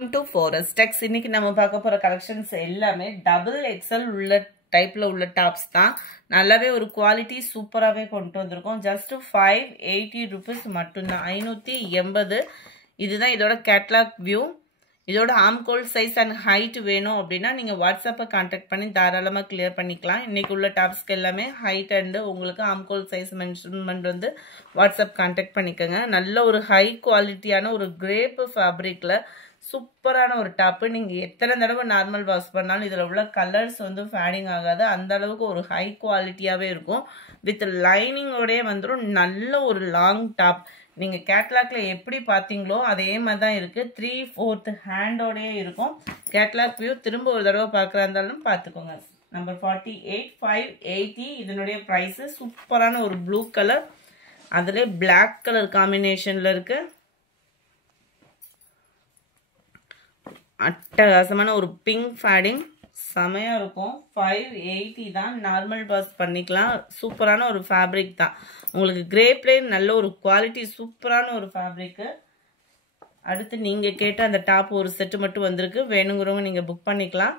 to Forest Tex இன்னைக்கு நம்ம பார்க்க போற கலெக்ஷன்ஸ் எல்லாமே டபுள் எக்ஸ்எல் உள்ள டைப்ல உள்ள டாப்ஸ் தான். நல்லாவே ஒரு குவாலிட்டி சூப்பராகவே கொண்டு வந்திருக்கோம். ஜஸ்ட் 580 rupees மட்டும்தான், 580. இதுதான் இதோட கேட்லாக் வியூ. இதோட ஆம்கோல் சைஸ் அண்ட் ஹைட் வேணும் அப்படின்னா நீங்கள் வாட்ஸ்அப்பை கான்டாக்ட் பண்ணி தாராளமாக கிளியர் பண்ணிக்கலாம். இன்றைக்கி உள்ள டாப்ஸ்க்கு எல்லாமே ஹைட் அண்டு உங்களுக்கு ஆம்கோல் சைஸ் மென்ஷன்மெண்ட் வந்து வாட்ஸ்அப் கான்டாக்ட் பண்ணிக்கோங்க. நல்ல ஒரு ஹை குவாலிட்டியான ஒரு கிரேப் ஃபேப்ரிக்கில் சூப்பரான ஒரு டாப்பு. நீங்கள் எத்தனை தடவை நார்மல் வாஷ் பண்ணாலும் இதில் உள்ள கலர்ஸ் வந்து ஃபேடிங் ஆகாது. அந்த அளவுக்கு ஒரு ஹை குவாலிட்டியாகவே இருக்கும். வித் லைனிங்கோடய வந்துடும். நல்ல ஒரு லாங் டாப். நீங்கள் கேட்லாக்ல எப்படி பார்த்தீங்களோ அதே மாதிரி தான் இருக்குது. 3/4 ஹேண்டோடயே இருக்கும். கேட்லாக் வியூ திரும்ப ஒரு தடவை பார்க்குறா இருந்தாலும் பார்த்துக்கோங்க. நம்பர் 48 580. இதனுடைய ப்ரைஸு சூப்பரான ஒரு ப்ளூ கலர், அதிலே பிளாக் கலர் காம்பினேஷனில் இருக்குது. அட்டகாசமான ஒரு பிங்க் ஃபேடிங் செமையாக இருக்கும். 580 தான். நார்மல் வாஷ் பண்ணிக்கலாம். சூப்பரான ஒரு ஃபேப்ரிக் தான். உங்களுக்கு கிரேப்லே நல்ல ஒரு குவாலிட்டி சூப்பரான ஒரு ஃபேப்ரிக்கு. அடுத்து நீங்கள் கேட்ட அந்த டாப் ஒரு செட்டு மட்டும் வந்திருக்கு. வேணுங்கிறவங்க நீங்கள் புக் பண்ணிக்கலாம்.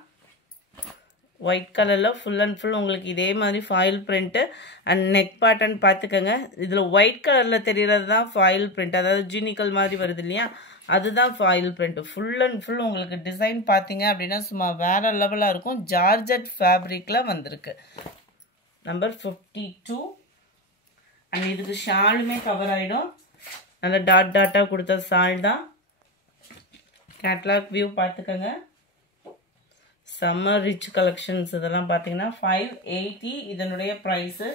ஒயிட் கலரில் ஃபுல் அண்ட் ஃபுல் உங்களுக்கு இதே மாதிரி foil print and neck pattern பார்த்துக்கோங்க. இதில் ஒயிட் கலரில் தெரிகிறது தான் ஃபாயில் பிரிண்ட், அதாவது ஜீனிக்கல் மாதிரி வருது இல்லையா, அதுதான் foil print. Full and full உங்களுக்கு டிசைன் பார்த்தீங்க அப்படின்னா சும்மா வேறு லெவலாக இருக்கும். ஜார்ஜட் ஃபேப்ரிக்கில் வந்திருக்கு. நம்பர் 52. அண்ட் இதுக்கு ஷாலுமே கவர் ஆகிடும். நல்ல டாட் டாட்டாக கொடுத்த ஷால் தான். கேட்லாக் வியூ பார்த்துக்கோங்க. சம்மர் ரிச் கலெக்ஷன்ஸ் இதெல்லாம் பார்த்தீங்கன்னா 580 இதனுடைய price.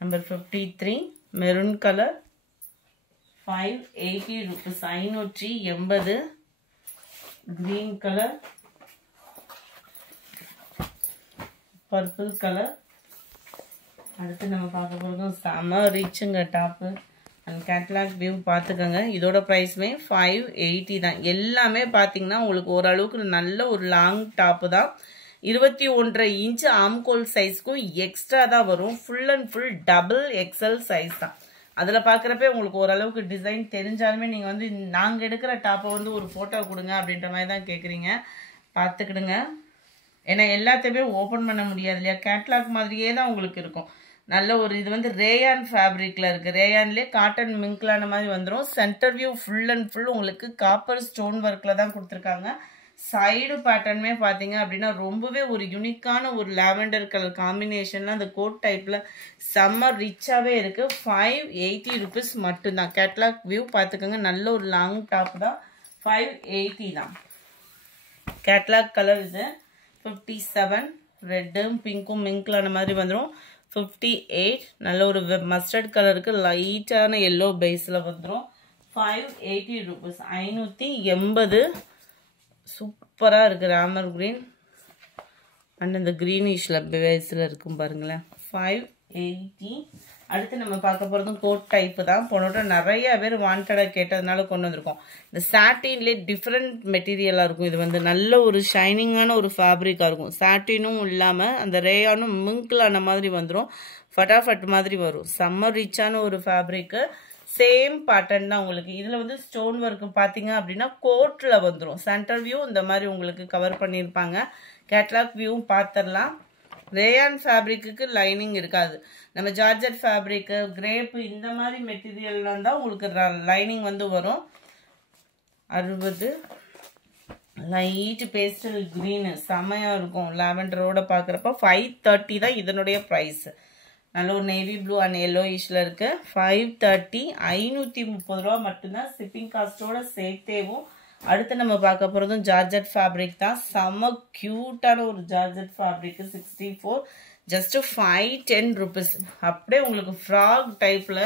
Number 53 maroon colour, 580 rupees, 580. Green colour, purple colour. அடுத்து நம்ம பார்க்க போகிறதும் செம்ம ரிச்சுங்க டாப்பு. அண்ட் கேட்லாக் வியூ பார்த்துக்கோங்க. இதோட ப்ரைஸுமே 580 தான். எல்லாமே பார்த்தீங்கன்னா உங்களுக்கு ஓரளவுக்கு நல்ல ஒரு லாங் டாப்பு தான். 21.5 இன்ச் ஆம்கோல் சைஸ்க்கும் எக்ஸ்ட்ரா தான் வரும். Full and full double XL size தான். அதில் பார்க்குறப்ப உங்களுக்கு ஓரளவுக்கு டிசைன் தெரிஞ்சாலுமே நீங்கள் வந்து நாங்கள் எடுக்கிற டாப்பை வந்து ஒரு ஃபோட்டோ கொடுங்க அப்படின்ற மாதிரி தான் கேட்குறீங்க. பார்த்துக்கிடுங்க. ஏன்னா எல்லாத்தையுமே ஓப்பன் பண்ண முடியாது இல்லையா, கேட்லாக் மாதிரியே தான் உங்களுக்கு இருக்கும். நல்ல ஒரு இது வந்து ரேயான் ஃபேப்ரிக்கில் இருக்குது. ரேயான்லேயே காட்டன் மிங்க்லான மாதிரி வந்துடும். Centre view full and full உங்களுக்கு காப்பர் ஸ்டோன் ஒர்க்கில் தான் கொடுத்துருக்காங்க. சைடு பேட்டர்னுமே பார்த்தீங்க அப்படின்னா ரொம்பவே ஒரு யூனிக்கான ஒரு லாவெண்டர் கலர் காம்பினேஷனில் அந்த கோட் டைப்பில் செம்ம ரிச்சாகவே இருக்குது. 580 rupees மட்டும்தான். கேட்லாக் வியூ பார்த்துக்கோங்க. நல்ல ஒரு லாங் டாப் தான். 580 தான். கேட்லாக் கலர் இது 57. ரெட்டும் பிங்க்கும் மிங்க்லான மாதிரி வந்துடும். 58 நல்ல ஒரு மஸ்டர்ட் கலருக்கு லைட்டான எல்லோ பேஸில் வந்துடும். 580 rupees, 580. சூப்பராக இருக்குது. ராமர் கிரீன் அண்ட் இந்த க்ரீனிஷில் பேஸில் இருக்கும் பாருங்களேன். 580. அடுத்து நம்ம பார்க்க போகிறதும் கோட் டைப்பு தான். போனோட நிறைய பேர் வாண்டடாக கேட்டதுனால கொண்டு வந்திருக்கோம். இந்த சாட்டின்லேயே டிஃப்ரெண்ட் மெட்டீரியலாக இருக்கும். இது வந்து நல்ல ஒரு ஷைனிங்கான ஒரு ஃபேப்ரிக்காக இருக்கும். சாட்டினும் இல்லாமல் அந்த ரேயானும் மிங்கிளான மாதிரி வந்துடும். ஃபட்டாஃபட் மாதிரி வரும். செம்ம ரிச்சான ஒரு ஃபேப்ரிக்கு. சேம் பேட்டர்ன் தான் உங்களுக்கு. இதில் வந்து ஸ்டோன் ஒர்க்கு பார்த்தீங்க அப்படின்னா கோட்டில் வந்துடும். சென்டர் வியூ இந்த மாதிரி உங்களுக்கு கவர் பண்ணியிருப்பாங்க. கேட்லாக் வியூவும் பார்த்துடலாம். ரேயான் ஃபேப்ரிக்கு லைனிங் இருக்காது. நம்ம ஜார்ஜட் ஃபேப்ரிக்கு கிரேப்பு இந்த மாதிரி மெட்டீரியல்லாம் தான் உங்களுக்கு லைனிங் வந்து வரும். 60. லைட் பேஸ்டல் க்ரீனு செம்மையாக இருக்கும். லாவெண்டரோட பார்க்குறப்ப 530 தான் இதனுடைய ப்ரைஸு. நல்ல ஒரு நேவி ப்ளூ அண்ட் எல்லோயிஷில் இருக்குது. 530, 530 ரூபா மட்டும்தான். ஷிப்பிங் காஸ்ட்டோட சேர்த்தேவும். அடுத்து நம்ம பார்க்க போகிறதும் ஜார்ஜட் ஃபேப்ரிக் தான். செம்ம க்யூட்டான ஒரு ஜார்ஜட் ஃபேப்ரிக்கு. 64, just 510 rupees. அப்படியே உங்களுக்கு ஃப்ராக் டைப்பில்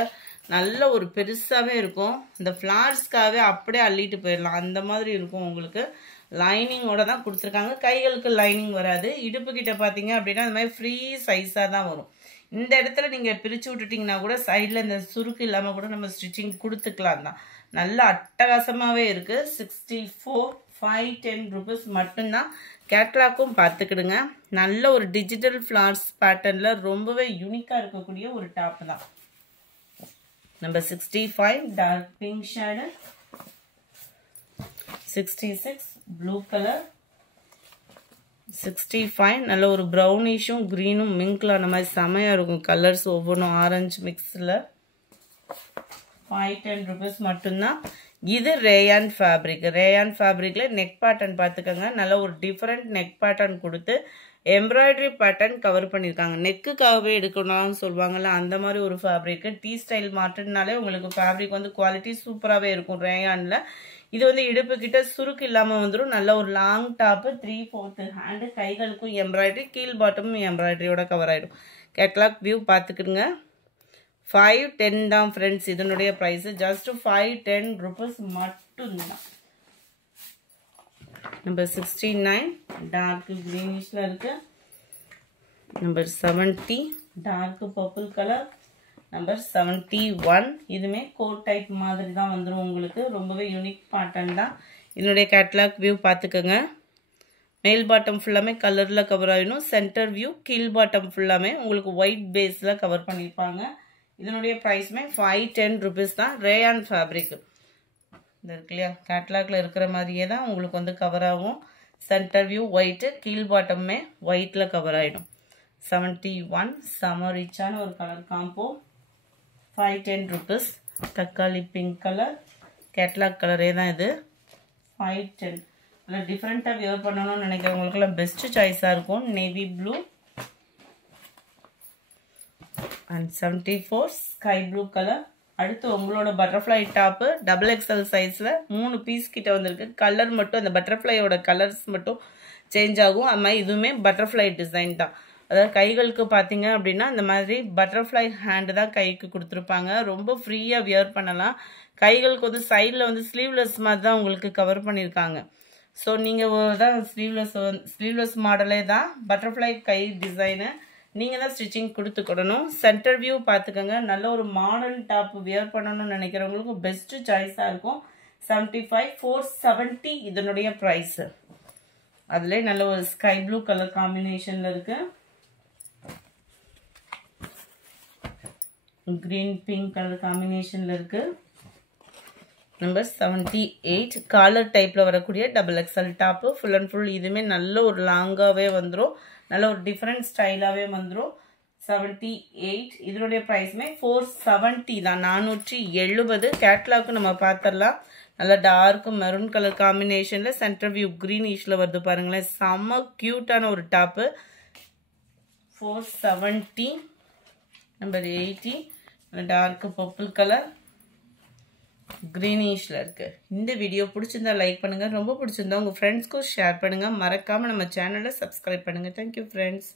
நல்ல ஒரு பெருசாகவே இருக்கும். இந்த ஃப்ளார்ஸ்க்காகவே அப்படியே அள்ளிட்டு போயிடலாம், அந்த மாதிரி இருக்கும் உங்களுக்கு. லைனிங்கோட தான் கொடுத்துருக்காங்க. கைகளுக்கு லைனிங் வராது. இடுப்பு கிட்ட பார்த்தீங்க அப்படின்னா அந்த மாதிரி ஃப்ரீ சைஸாக தான் வரும். இந்த இடத்துல நீங்கள் பிரித்து விட்டுட்டிங்கன்னா கூட சைடில் இந்த சுருக்கு இல்லாமல் கூட நம்ம ஸ்டிச்சிங் கொடுத்துக்கலாம் தான். நல்ல அட்டகாசமாகவே இருக்குது. 64, 510 rupees மட்டும்தான். கேட்லாக்கும் பார்த்துக்கிடுங்க. நல்ல ஒரு டிஜிட்டல் ஃப்ளார்ஸ் பேட்டர்னில் ரொம்பவே யூனிக்காக இருக்கக்கூடிய ஒரு டாப் தான். Number 65 dark pink shade. 66 blue colour 65 நல்ல ஒரு ப்ரௌனிஷும் க்ரீனும் மிங்க்ல அந்த மாதிரி செமையாக இருக்கும் கலர்ஸ் ஒவ்வொன்றும் ஆரஞ்சு மிக்ஸில் 510 rupees மட்டும்தான். இது ரேயான் ஃபேப்ரிக். ரேயான் ஃபேப்ரிக்ல நெக் பேட்டர்ன் பார்த்துக்கோங்க. நல்ல ஒரு டிஃப்ரெண்ட் நெக் பேட்டர்ன் கொடுத்து எம்ப்ராய்டரி பேட்டர்ன் கவர் பண்ணியிருக்காங்க. நெக்குக்காகவே எடுக்கணும்னு சொல்லுவாங்கல்ல அந்த மாதிரி ஒரு ஃபேப்ரிக். டீ ஸ்டைல் மாட்டுனாலே உங்களுக்கு ஃபேப்ரிக் வந்து குவாலிட்டி சூப்பராகவே இருக்கும் ரேயானில். இது வந்து இடுப்பு கிட்ட சுருக்கு இல்லாமல் வந்துடும். நல்ல ஒரு லாங் டாப்பு 3/4 ஹேண்டு கைகளுக்கும் எம்ப்ராய்டரி கீழ் பாட்டமும் எம்ப்ராய்டரியோட கவர் ஆகிடும். கேட்லாக் வியூ பார்த்துக்கிடுங்க. 510 தான் ஃப்ரெண்ட்ஸ் இதனுடைய ப்ரைஸ். ஜஸ்ட் 510 rupees மட்டும்தான். நம்பர் 69 டார்க் க்ரீனிஷ்ல இருக்கு. Number 70 dark purple colour. Number 71 இதுமே கோட் டைப் மாதிரி தான் வந்துடும் உங்களுக்கு. ரொம்பவே யூனிக் பேட்டர்ன் தான். இதனுடைய கேட்லாக் வியூ பார்த்துக்கோங்க. மேல் பாட்டம் ஃபுல்லாமே கலரில் கவர் ஆகிடும். சென்டர் வியூ கீழ் பாட்டம் ஃபுல்லாமே உங்களுக்கு ஒயிட் பேஸில் கவர் பண்ணியிருப்பாங்க. இதனுடைய ப்ரைஸ்மே 510 rupees தான். ரேயான் ஃபேப்ரிக் இந்த இருக்கு இல்லையா கேட்லாக்ல இருக்கிற மாதிரியே தான் உங்களுக்கு வந்து கவர் ஆகும். சென்டர் வியூ ஒயிட்டு கீழ் பாட்டமே ஒயிட்டில் கவர் ஆகிடும். 71 செம ரிச்சான ஒரு கலர் காம்போ. 510 rupees. தக்காளி பிங்க் கலர் கேட்லாக் கலரே தான் இது. 510 நல்லா டிஃப்ரெண்ட்டாக வியர் பண்ணணும்னு நினைக்கிறவங்களுக்குலாம் பெஸ்ட் சாய்ஸாக இருக்கும். Navy blue and 74 sky blue colour. அடுத்து உங்களோட பட்டர்ஃப்ளை டாப்பு XXL சைஸில் 3 பீஸ் கிட்ட வந்திருக்கு. கலர் மட்டும் அந்த பட்டர்ஃப்ளையோட கலர்ஸ் மட்டும் சேஞ்ச் ஆகும். அது மாதிரி இதுவுமே பட்டர்ஃப்ளை டிசைன் தான். அதாவது கைகளுக்கு பார்த்தீங்க அப்படின்னா இந்த மாதிரி பட்டர்ஃப்ளை ஹேண்டு தான் கைக்கு கொடுத்துருப்பாங்க. ரொம்ப ஃப்ரீயாக வியர் பண்ணலாம். கைகளுக்கு வந்து சைடில் வந்து ஸ்லீவ்லெஸ் மாதிரி தான் உங்களுக்கு கவர் பண்ணியிருக்காங்க. ஸோ நீங்கள் தான் ஸ்லீவ்லெஸ் மாடலே தான் பட்டர்ஃப்ளை கை டிசைனு நீங்கள் தான் ஸ்டிச்சிங் கொடுத்துக்கிடணும். சென்டர் வியூ பார்த்துக்கோங்க. நல்ல ஒரு மாடர்ன் டாப் வியர் பண்ணணும்னு நினைக்கிறவங்களுக்கு பெஸ்ட்டு சாய்ஸாக இருக்கும். 75 470 இதனுடைய ப்ரைஸு. அதிலே நல்ல ஒரு ஸ்கை ப்ளூ கலர் காம்பினேஷனில் இருக்கு. கிரீன் பிங்க் கலர் காம்பினேஷனில் இருக்கு. நம்பர் 78 காலர் டைப்பில் வரக்கூடிய XXL top full and full. இதுவுமே நல்ல ஒரு லாங்காகவே வந்துடும். நல்ல ஒரு டிஃப்ரெண்ட் ஸ்டைலாகவே வந்துடும். 78 இதனுடைய ப்ரைஸ்மே 470 தான். 470. கேட்லாக்கு நம்ம பார்த்துடலாம். நல்லா டார்க் மெரூன் கலர் காம்பினேஷனில் சென்டர் வியூ க்ரீனிஷில் வருது பாருங்களேன். செம்ம க்யூட்டான ஒரு top. 470. Number 80 dark purple colour க்ரீனிஷில் இருக்குது. இந்த வீடியோ பிடிச்சிருந்தா லைக் பண்ணுங்கள். ரொம்ப பிடிச்சிருந்தா உங்கள் ஃப்ரெண்ட்ஸ்க்கும் ஷேர் பண்ணுங்கள். மறக்காமல் நம்ம சேனலை சப்ஸ்கிரைப் பண்ணுங்கள். Thank you friends.